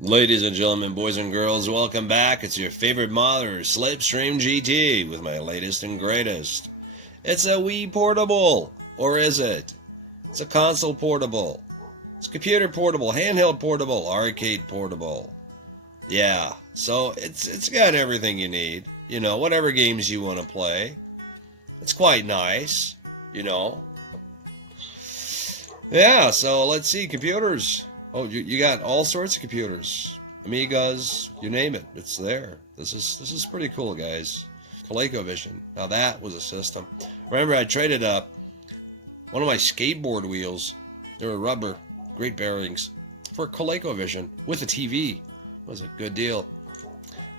Ladies and gentlemen, boys and girls, welcome back. It's your favorite modder, SlipStreamGT, with my latest and greatest. It's a Wii portable, or is it? It's a console portable. It's computer portable, handheld portable, arcade portable. Yeah, so it's got everything you need. You know, whatever games you want to play. It's quite nice, you know. Yeah, so let's see, computers. Oh, you got all sorts of computers, Amigas, you name it, it's there. This is pretty cool, guys. ColecoVision. Now that was a system. Remember, I traded up one of my skateboard wheels. They were rubber, great bearings, for ColecoVision with a TV. It was a good deal.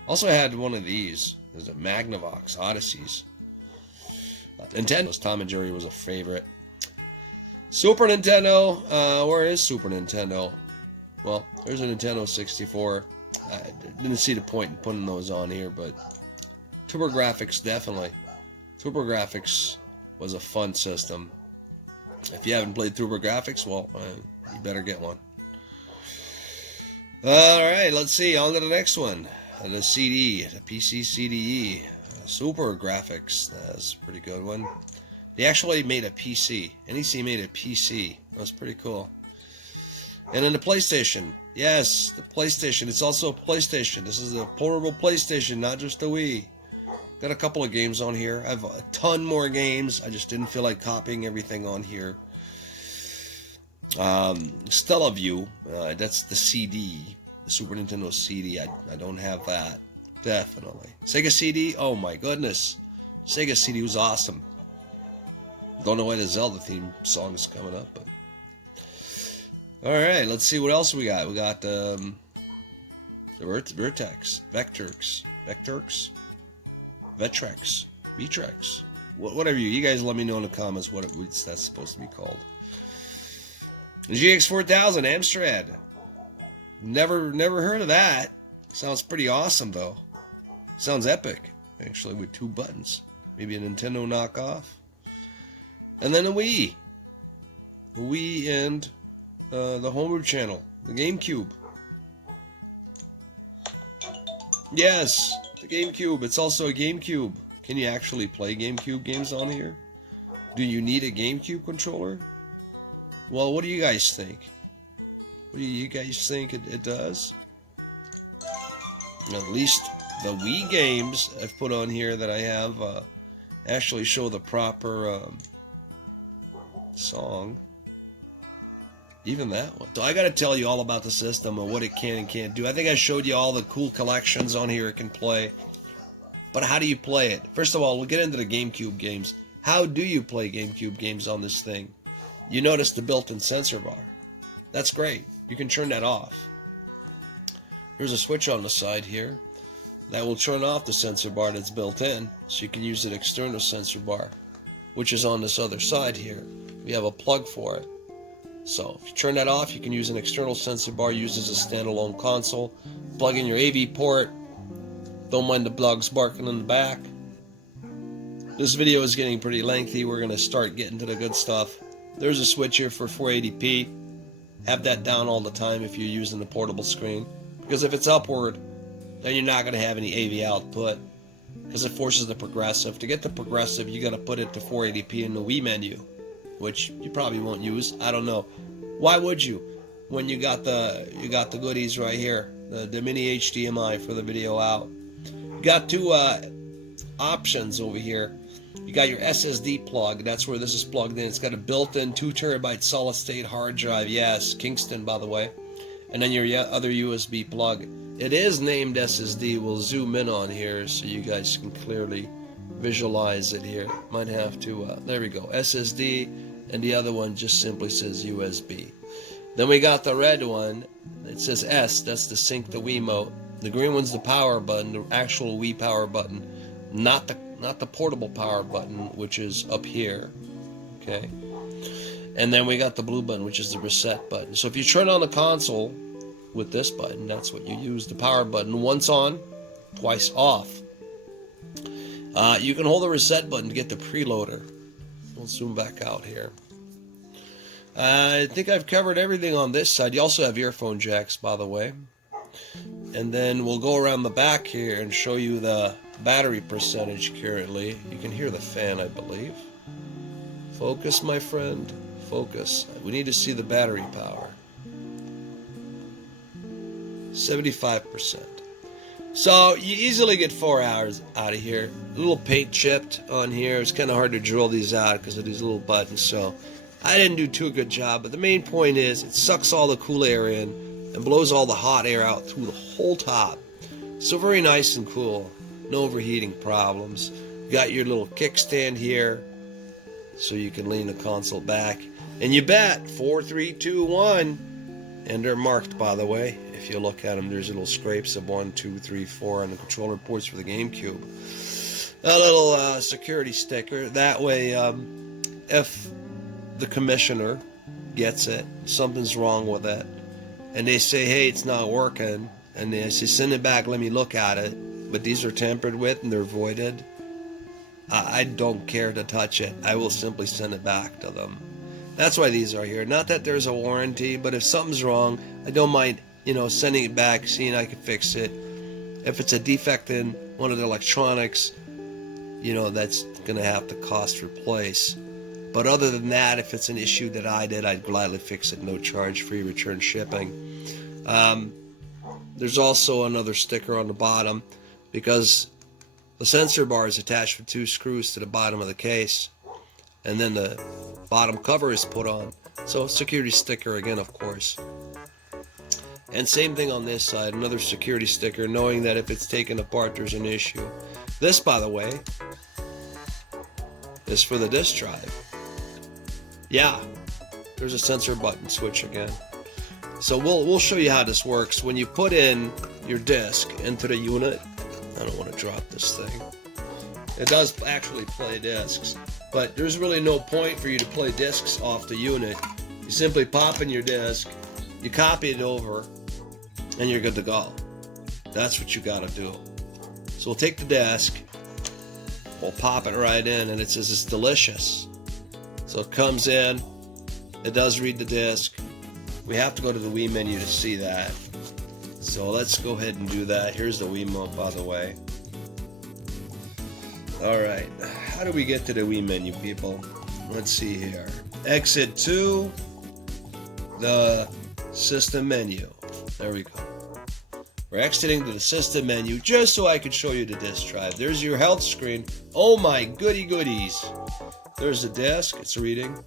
Also had one of these. There's a Magnavox Odysseys. Nintendo's Tom and Jerry was a favorite. Super Nintendo, where is Super Nintendo? Well, there's a Nintendo 64. I didn't see the point in putting those on here, but TurboGrafx, definitely. TurboGrafx was a fun system. If you haven't played TurboGrafx, well, you better get one. Alright, let's see, on to the next one. The CD, the PC CDE. SuperGrafx, that's a pretty good one. They actually made a PC. NEC made a PC. That was pretty cool. And then the PlayStation. Yes, the PlayStation. It's also a PlayStation. This is a portable PlayStation, not just a Wii. Got a couple of games on here. I have a ton more games. I just didn't feel like copying everything on here. Stellaview. That's the CD. The Super Nintendo CD. I don't have that. Definitely. Sega CD. Oh my goodness. Sega CD was awesome. Don't know why the Zelda theme song is coming up, but alright, let's see what else we got. We got the Vertex, Vectrex, whatever you guys let me know in the comments what that's supposed to be called. The GX4000 Amstrad. Never heard of that. Sounds pretty awesome though. Sounds epic, actually, with 2 buttons. Maybe a Nintendo knockoff. And then the Wii. The Wii and the Homebrew channel. The GameCube. Yes, the GameCube. It's also a GameCube. Can you actually play GameCube games on here? Do you need a GameCube controller? Well, what do you guys think? What do you guys think it does? At least the Wii games I've put on here that I have actually show the proper song. Even that one. So I gotta tell you all about the system and what it can and can't do. I think I showed you all the cool collections on here it can play. But how do you play it? First of all, we'll get into the GameCube games. How do you play GameCube games on this thing? You notice the built-in sensor bar. That's great. You can turn that off. Here's a switch on the side here that will turn off the sensor bar that's built in, so you can use an external sensor bar, which is on this other side here. We have a plug for it. So if you turn that off, you can use an external sensor bar used as a standalone console. Plug in your AV port. Don't mind the dogs barking in the back. This video is getting pretty lengthy. We're going to start getting to the good stuff. There's a switch here for 480p. Have that down all the time if you're using the portable screen. Because if it's upward, then you're not going to have any AV output. Because it forces the progressive. To get the progressive, you got to put it to 480p in the Wii menu, which you probably won't use. I don't know. Why would you? When you got the goodies right here, the mini HDMI for the video out. You got 2 options over here. You got your SSD plug. That's where this is plugged in. It's got a built-in 2 terabyte solid state hard drive. Yes, Kingston, by the way. And then your other USB plug. It is named SSD. We'll zoom in on here so you guys can clearly visualize it here. Might have to, there we go, SSD, and the other one just simply says USB. Then we got the red one. It says S, that's the sync the Wiimote. The green one's the power button, the actual Wii power button, not the portable power button, which is up here. Okay. And then we got the blue button, which is the reset button. So if you turn on the console with this button, that's what you use, the power button. Once on, twice off. You can hold the reset button to get the preloader. We'll zoom back out here. I think I've covered everything on this side. You also have earphone jacks, by the way. And then we'll go around the back here and show you the battery percentage currently. You can hear the fan, I believe. Focus, my friend. Focus. We need to see the battery power. 75%. So you easily get 4 hours out of here. A little paint chipped on here. It's kind of hard to drill these out because of these little buttons. So I didn't do too good job. But the main point is it sucks all the cool air in and blows all the hot air out through the whole top. So very nice and cool. No overheating problems. You got your little kickstand here so you can lean the console back. And you bet 4, 3, 2, 1. And they're marked, by the way. If you look at them, there's little scrapes of 1, 2, 3, 4 on the controller ports for the GameCube. A little security sticker. That way, if the commissioner gets it, something's wrong with it, and they say, hey, it's not working, and they say, send it back, let me look at it, but these are tampered with and they're voided, I don't care to touch it. I will simply send it back to them. That's why these are here. Not that there's a warranty, but if something's wrong, I don't mind, sending it back, seeing I can fix it. If it's a defect in one of the electronics, that's going to have to cost replace. But other than that, if it's an issue that I did, I'd gladly fix it, no charge, free return shipping. There's also another sticker on the bottom because the sensor bar is attached with 2 screws to the bottom of the case, and then the bottom cover is put on. So security sticker again, of course. And same thing on this side, another security sticker, knowing that if it's taken apart, there's an issue. This, by the way, is for the disk drive. Yeah, there's a sensor button switch again. So we'll show you how this works. When you put in your disk into the unit, I don't want to drop this thing. It does actually play discs, but there's really no point for you to play discs off the unit. You simply pop in your disk, you copy it over, and you're good to go. That's what you got to do. So we'll take the disk, we'll pop it right in, and it says it's delicious. So it comes in, it does read the disc. We have to go to the Wii menu to see that. So let's go ahead and do that. Here's the Wiimote, by the way. Alright, how do we get to the Wii menu, people? Let's see here. Exit to the system menu. There we go. We're exiting to the system menu just so I could show you the disk drive. There's your health screen. Oh my goody goodies. There's the disk, it's reading.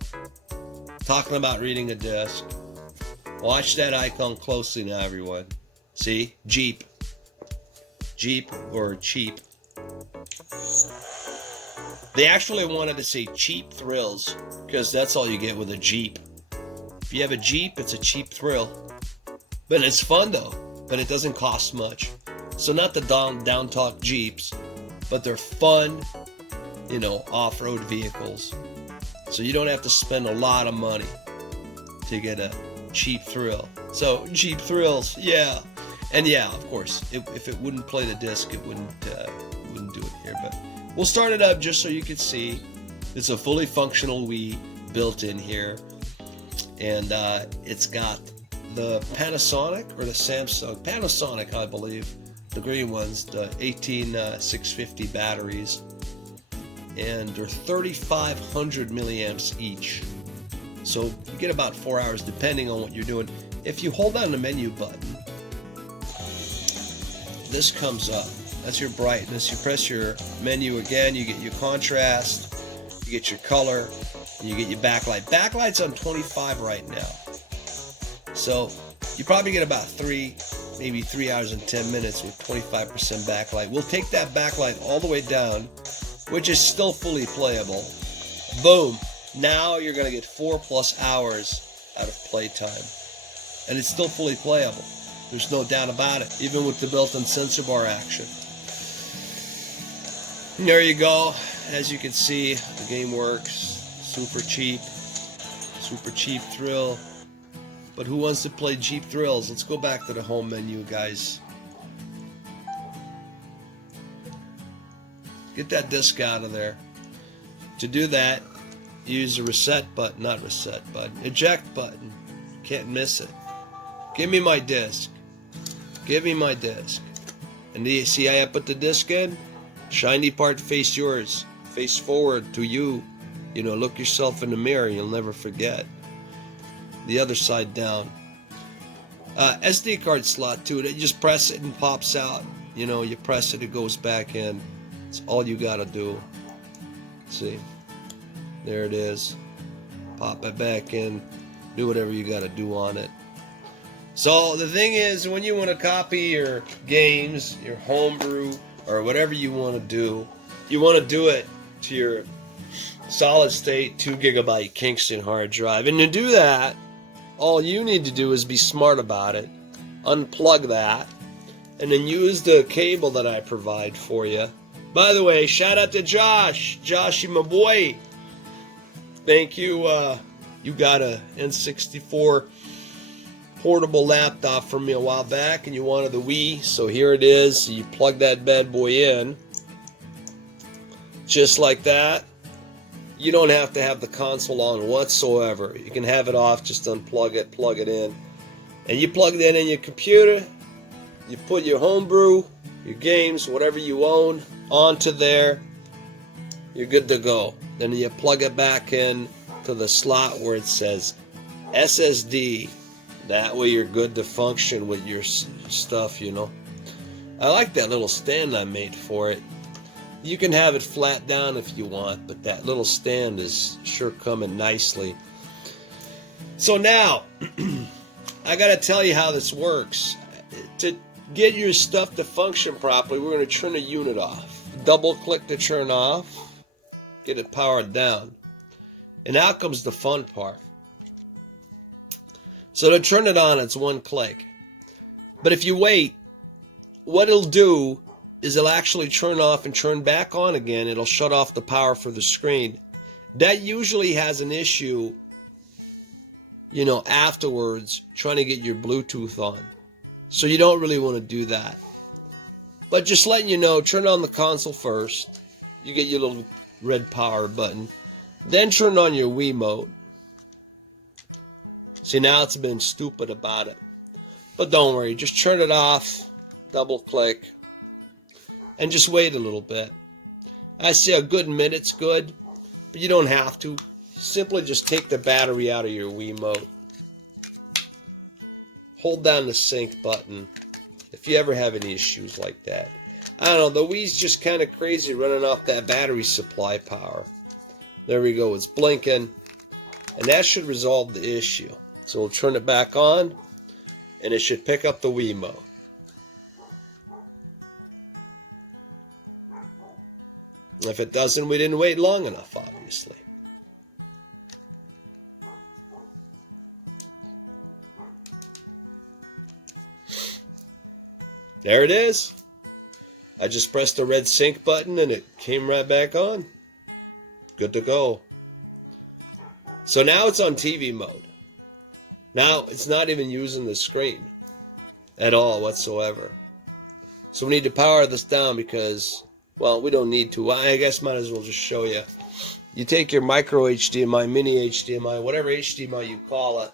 Talking about reading a disk. Watch that icon closely now, everyone. See? Jeep. Jeep or cheap. They actually wanted to say cheap thrills because that's all you get with a Jeep. If you have a Jeep, it's a cheap thrill. But it's fun though, but it doesn't cost much. So not the down talk Jeeps, but they're fun, off-road vehicles. So you don't have to spend a lot of money to get a cheap thrill. So Jeep thrills, yeah. And yeah, of course, if it wouldn't play the disc, it wouldn't do it here. But we'll start it up just so you can see. It's a fully functional Wii built in here, and it's got the Panasonic or the Panasonic, I believe, the green ones, the 18650 batteries, and they're 3,500 milliamps each. So you get about 4 hours depending on what you're doing. If you hold down the menu button, this comes up. That's your brightness. You press your menu again, you get your contrast, you get your color, and you get your backlight. Backlight's on 25 right now. So you probably get about maybe 3 hours and 10 minutes with 25% backlight. We'll take that backlight all the way down, which is still fully playable. Boom. Now you're going to get 4+ hours out of playtime. And it's still fully playable. There's no doubt about it, even with the built-in sensor bar action. And there you go. As you can see, the game works. Super cheap thrill. But who wants to play Jeep thrills? Let's go back to the home menu, guys. Get that disc out of there. To do that, use the eject button. Can't miss it. Give me my disc. Give me my disc. And see how I put the disc in? Shiny part face yours. Face forward to you. You know, look yourself in the mirror. You'll never forget. The other side down. SD card slot too. You just press it and pops out. You know, you press it, it goes back in. It's all you gotta do. See? There it is. Pop it back in. Do whatever you gotta do on it. So the thing is, when you want to copy your games, your homebrew, or whatever you want to do, you want to do it to your solid state 2 gigabyte Kingston hard drive. And to do that, all you need to do is be smart about it. Unplug that, and then use the cable that I provide for you. By the way, shout out to Josh. Joshy, my boy. Thank you. You got a N64 portable laptop from me a while back, and you wanted the Wii, so here it is. So you plug that bad boy in, just like that. You don't have to have the console on whatsoever. You can have it off, just unplug it, plug it in, and you plug that in your computer. You put your homebrew, your games, whatever you own, onto there. You're good to go. Then you plug it back in to the slot where it says SSD. That way you're good to function with your stuff, you know. I like that little stand I made for it. You can have it flat down if you want, but that little stand is sure coming nicely. So now, I got to tell you how this works. To get your stuff to function properly, we're going to turn the unit off. Double click to turn off, get it powered down. And now comes the fun part. So to turn it on, it's one click. But if you wait, what it'll do is it'll actually turn off and turn back on again. It'll shut off the power for the screen. That usually has an issue, you know, afterwards, trying to get your Bluetooth on. So you don't really want to do that. But just letting you know, turn on the console first. You get your little red power button. Then turn on your Wiimote. See, now it's been stupid about it. But don't worry, just turn it off, double click, and just wait a little bit. I see a good minute's good, but you don't have to. Simply just take the battery out of your Wiimote. Hold down the sync button if you ever have any issues like that. I don't know, the Wii's just kind of crazy running off that battery supply power. There we go, it's blinking, and that should resolve the issue. So we'll turn it back on, and it should pick up the Wiimote. If it doesn't, we didn't wait long enough, obviously. There it is. I just pressed the red sync button, and it came right back on. Good to go. So now it's on TV mode. Now, it's not even using the screen at all whatsoever. So we need to power this down because, well, we don't need to. I guess might as well just show you. You take your micro HDMI, mini HDMI, whatever HDMI you call it,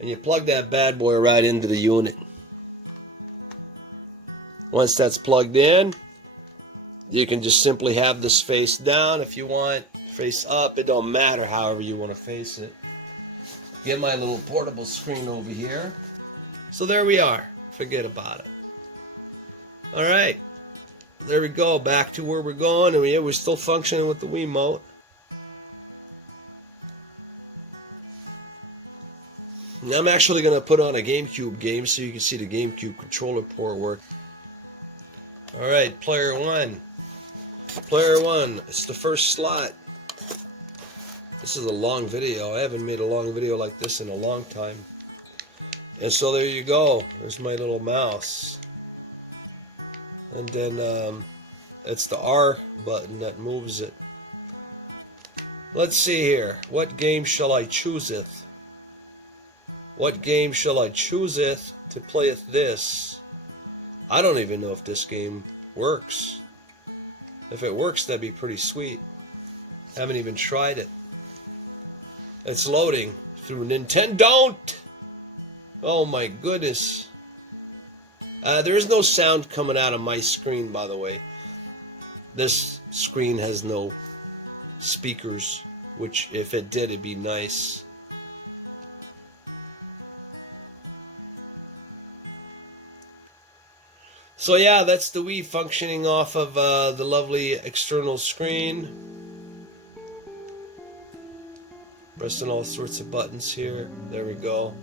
and you plug that bad boy right into the unit. Once that's plugged in, you can just simply have this face down if you want, face up. It don't matter however you want to face it. Get my little portable screen over here. So there we are. Forget about it. Alright. There we go. Back to where we're going. And yeah, we're still functioning with the Wiimote. Now I'm actually going to put on a GameCube game so you can see the GameCube controller port work. Alright, player one. Player one. It's the first slot. This is a long video. I haven't made a long video like this in a long time. And so there you go. There's my little mouse. And then it's the R button that moves it. Let's see here. What game shall I chooseth? What game shall I chooseth to playeth this? I don't even know if this game works. If it works, that'd be pretty sweet. Haven't even tried it. It's loading through Nintendo. Oh my goodness. There is no sound coming out of my screen, by the way. This screen has no speakers, which if it did, it'd be nice. So yeah, that's the Wii functioning off of the lovely external screen. Pressing all sorts of buttons here. There we go.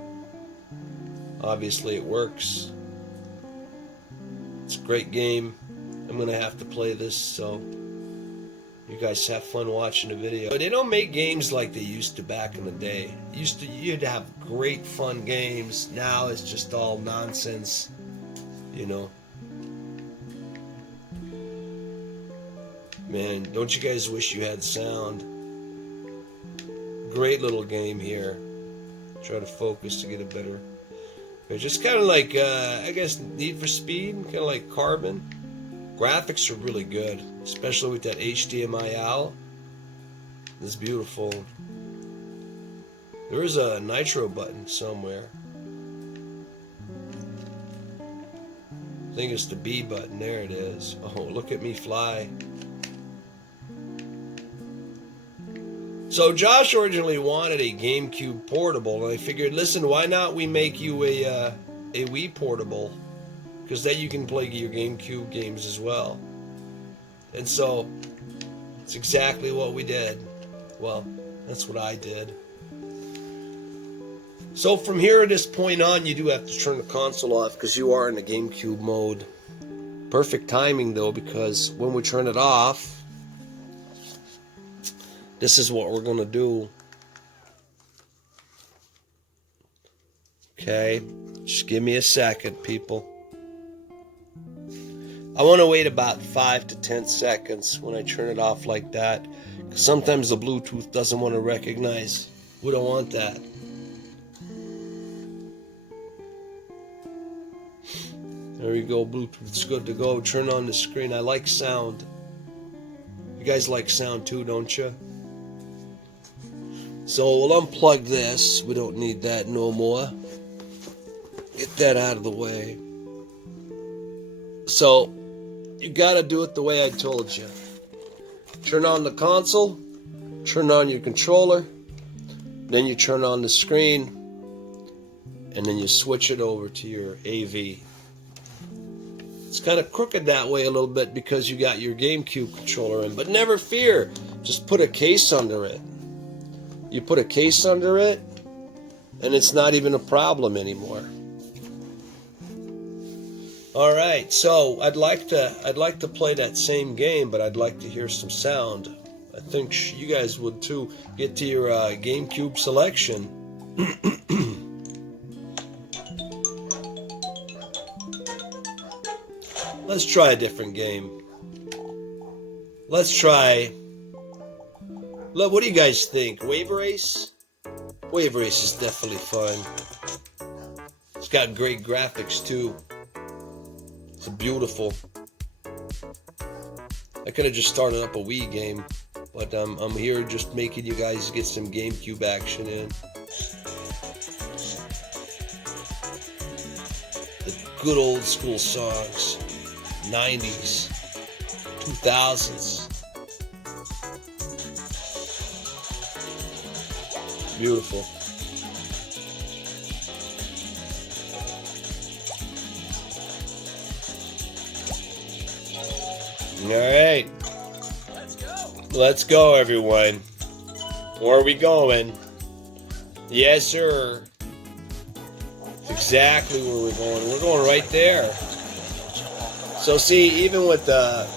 Obviously it works. It's a great game. I'm going to have to play this, so you guys have fun watching the video. But they don't make games like they used to back in the day. You'd have great fun games. Now it's just all nonsense, you know. Man, don't you guys wish you had sound? Great little game here. Try to focus to get a better. It's just kind of like, I guess, Need for Speed, kind of like Carbon. Graphics are really good, especially with that HDMI out. It's beautiful. There is a nitro button somewhere. I think it's the B button. There it is. Oh, look at me fly. So Josh originally wanted a GameCube portable, and I figured, listen, why not we make you a Wii portable? Because then you can play your GameCube games as well. And so, it's exactly what we did. Well, that's what I did. So from here at this point on, you do have to turn the console off because you are in the GameCube mode. Perfect timing though, because when we turn it off, this is what we're going to do. Okay, just give me a second, people. I want to wait about 5 to 10 seconds when I turn it off like that. Because sometimes the Bluetooth doesn't want to recognize. We don't want that. There we go, Bluetooth's good to go. Turn on the screen. I like sound. You guys like sound too, don't you? So we'll unplug this. We don't need that no more. Get that out of the way. So, you gotta do it the way I told you. Turn on the console, turn on your controller, then you turn on the screen, and then you switch it over to your AV. It's kind of crooked that way a little bit because you got your GameCube controller in, but never fear, just put a case under it. You put a case under it, and it's not even a problem anymore. All right, so I'd like to play that same game, but I'd like to hear some sound. I think you guys would too. Get to your GameCube selection. Let's try a different game. Let's try. Look, what do you guys think? Wave Race? Wave Race is definitely fun. It's got great graphics too. It's beautiful. I could have just started up a Wii game, but I'm here just making you guys get some GameCube action in. The good old school songs. 90s. 2000s. Beautiful. All right. Let's go, everyone. Where are we going? Yes, sir. It's exactly where we're going. We're going right there. So see, even with the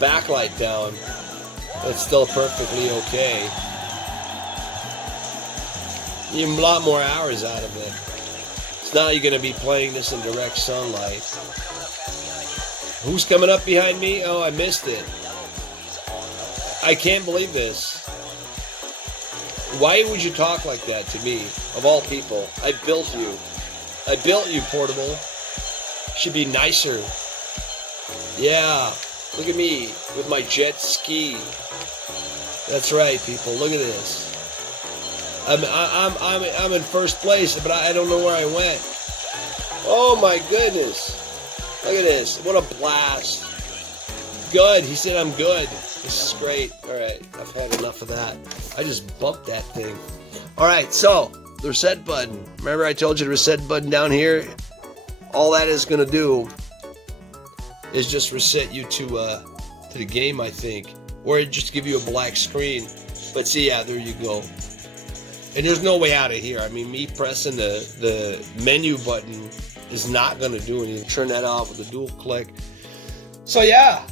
backlight down, it's still perfectly okay. Even a lot more hours out of it. So now you're going to be playing this in direct sunlight. Who's coming up behind me? Oh, I missed it. I can't believe this. Why would you talk like that to me, of all people? I built you. I built you, Portable. Should be nicer. Yeah, look at me with my jet ski. That's right, people. Look at this. I'm in first place, but I don't know where I went. Oh my goodness. Look at this. What a blast. Good. He said I'm good. This is great. Alright, I've had enough of that. I just bumped that thing. Alright, so the reset button. Remember I told you the reset button down here? All that is going to do is just reset you to the game, I think. Or it just give you a black screen. But see, yeah, there you go. And there's no way out of here. I mean, me pressing the menu button is not going to do anything. Turn that off with a dual click. So yeah,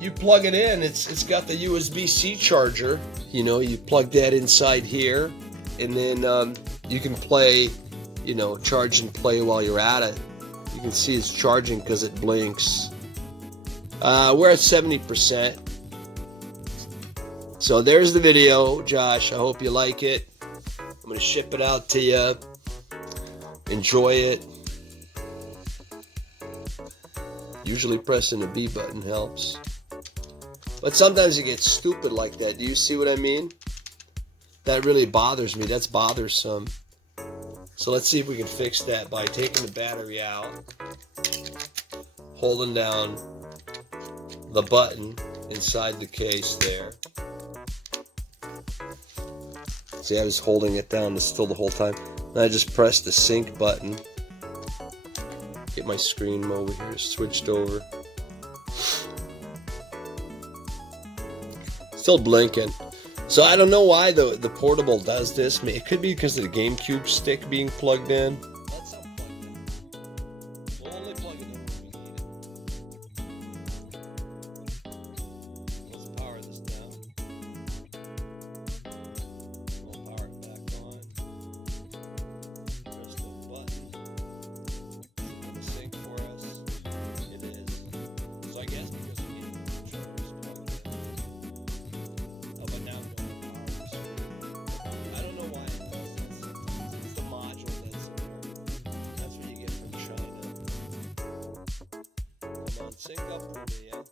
you plug it in. It's got the USB-C charger. You know, you plug that inside here, and then you can play, you know, charge and play while you're at it. You can see it's charging because it blinks. We're at 70%. So there's the video, Josh. I hope you like it. I'm going to ship it out to you. Enjoy it. Usually pressing the B button helps. But sometimes it gets stupid like that. Do you see what I mean? That really bothers me. That's bothersome. So let's see if we can fix that by taking the battery out, holding down the button inside the case there. See, I was holding it down still the whole time. Then I just pressed the sync button. Get my screen over here switched over. Still blinking. So I don't know why the portable does this. It could be because of the GameCube stick being plugged in. Let's unplug it. We'll only plug it in when we need it. Let's power this down. We'll power it back on. Press the button. The sync for us. It is. So I guess because we need the controllers plugged in. Oh, but now I'm going to power this. I don't know why it does this. It's the module that's in there. That's what you get from China. Come on, sync up for me, yeah?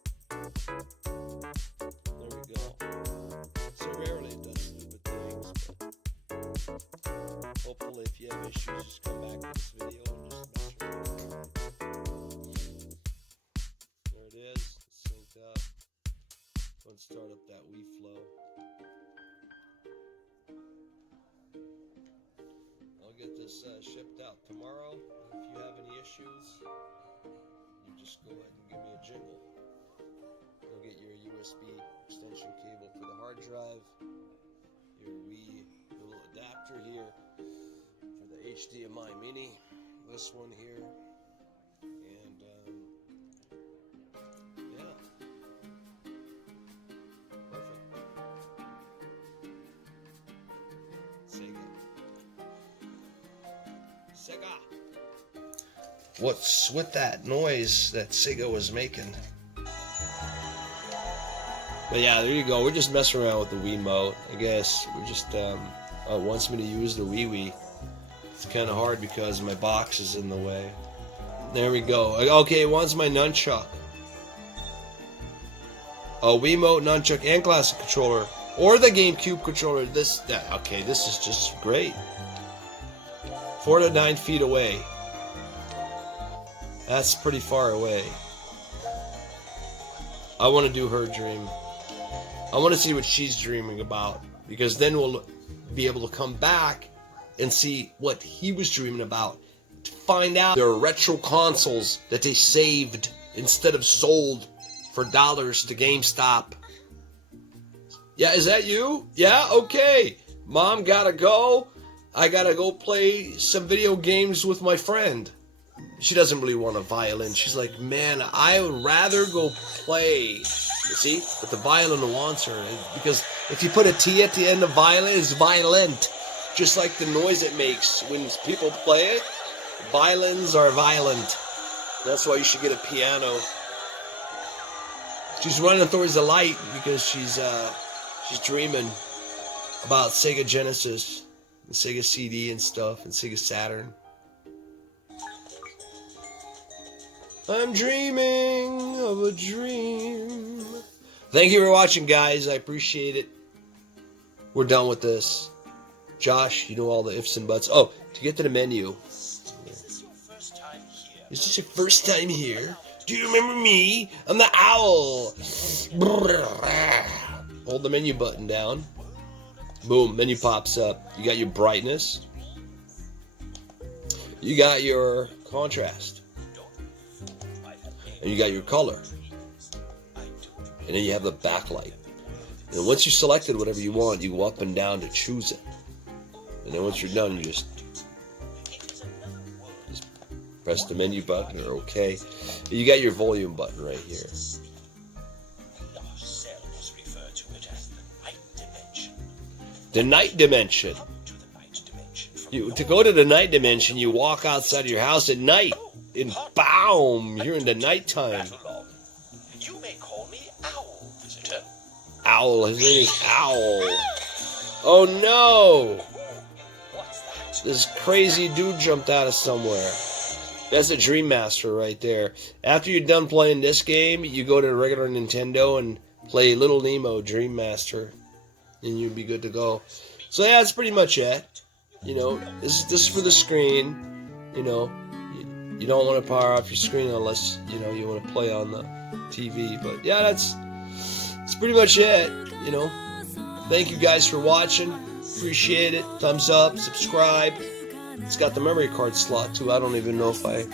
There we go. So rarely it does stupid things, but hopefully if you have issues, just come back to this video and just mess around. There it is, synced up. Let's start up that Wii Flow. I'll get this shipped out tomorrow. If you have any issues, you just go ahead and give me a jingle. You'll get your USB extension cable for the hard drive, your Wii little adapter here for the HDMI mini, this one here, and yeah, perfect. Sega. What's with that noise that Sega was making? But yeah, there you go. We're just messing around with the Wiimote. I guess we're just it wants me to use the Wii. It's kind of hard because my box is in the way. There we go. Okay, it wants my nunchuck. A Wiimote, nunchuck, and classic controller, or the GameCube controller. Okay, this is just great. 4 to 9 feet away. That's pretty far away. I want to do her dream. I want to see what she's dreaming about, because then we'll be able to come back and see what he was dreaming about, to find out there are retro consoles that they saved instead of sold for dollars to GameStop. Yeah, is that you? Yeah, okay. Mom gotta go. I gotta go play some video games with my friend. She doesn't really want a violin. She's like, man, I would rather go play. You see? But the violin wants her. Because if you put a T at the end of violin, it's violent. Just like the noise it makes when people play it. Violins are violent. That's why you should get a piano. She's running towards the light because she's dreaming about Sega Genesis and Sega CD and stuff and Sega Saturn. I'm dreaming of a dream. Thank you for watching, guys. I appreciate it. We're done with this. Josh, you know all the ifs and buts. Oh, to get to the menu. Is this your first time here? Do you remember me? I'm the owl. Hold the menu button down. Boom, menu pops up. You got your brightness. You got your contrast. And you got your color. And then you have the backlight. And once you selected whatever you want, you go up and down to choose it. And then once you're done, you just press the menu button or OK. You got your volume button right here. The night dimension. To go to the night dimension, you walk outside of your house at night, and boom, you're in the nighttime. You may call me Owl, visitor. Owl, his name is Owl. Oh no! This crazy dude jumped out of somewhere. That's a Dream Master right there. After you're done playing this game, you go to the regular Nintendo and play Little Nemo Dream Master, and you'll be good to go. So yeah, that's pretty much it. You know, this is for the screen. You know, you don't want to power off your screen unless you know you want to play on the TV. But yeah, that's pretty much it. You know, thank you guys for watching. Appreciate it. Thumbs up, subscribe. It's got the memory card slot too. I don't even know if I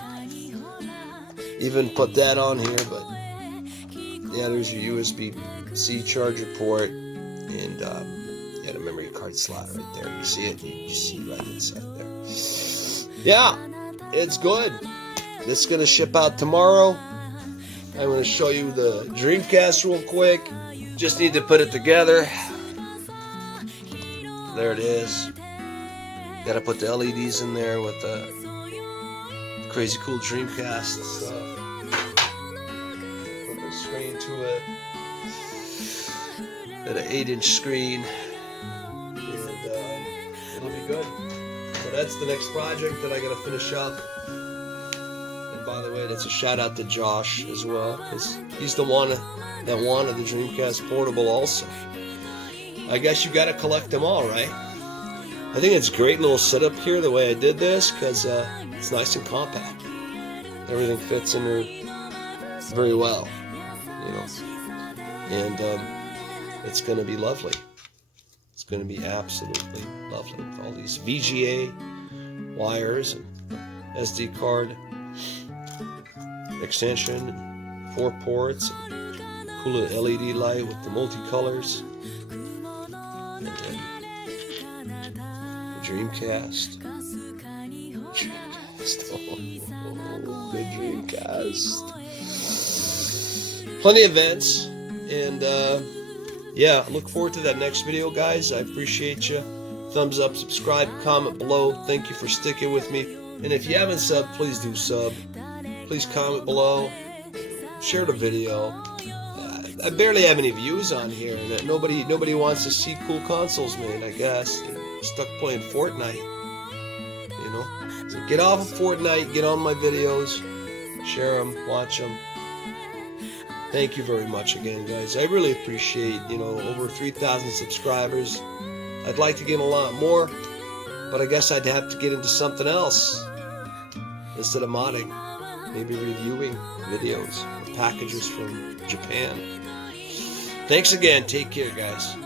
even put that on here, but yeah, there's your USB-C charger port, and yeah, the memory card slot right there. You see it? You see right inside there. Yeah, it's good. This is gonna ship out tomorrow. I'm gonna show you the Dreamcast real quick. Just need to put it together. There it is. Gotta put the LEDs in there with the crazy cool Dreamcast stuff. Put the screen to it. Got an 8-inch screen. And it'll be good. So that's the next project that I gotta finish up. And by the way, that's a shout out to Josh as well, because he's the one that wanted the Dreamcast Portable also. I guess you gotta collect them all, right? I think it's a great little setup here, the way I did this, because it's nice and compact. Everything fits in there very well, you know. And it's going to be lovely. It's going to be absolutely lovely with all these VGA wires and SD card extension, and 4 ports, and cool little LED light with the multicolors. And then Dreamcast. Oh, the Dreamcast. Plenty of events, and yeah, look forward to that next video, guys. I appreciate you. Thumbs up, subscribe, comment below. Thank you for sticking with me. And if you haven't subbed, please do sub. Please comment below. Share the video. I barely have any views on here, and nobody wants to see cool consoles made, I guess. Stuck playing Fortnite, you know. So get off of Fortnite, get on my videos, share them, watch them. Thank you very much again, guys. I really appreciate, you know, over 3,000 subscribers. I'd like to get a lot more, but I guess I'd have to get into something else instead of modding. Maybe reviewing videos or packages from Japan. Thanks again. Take care, guys.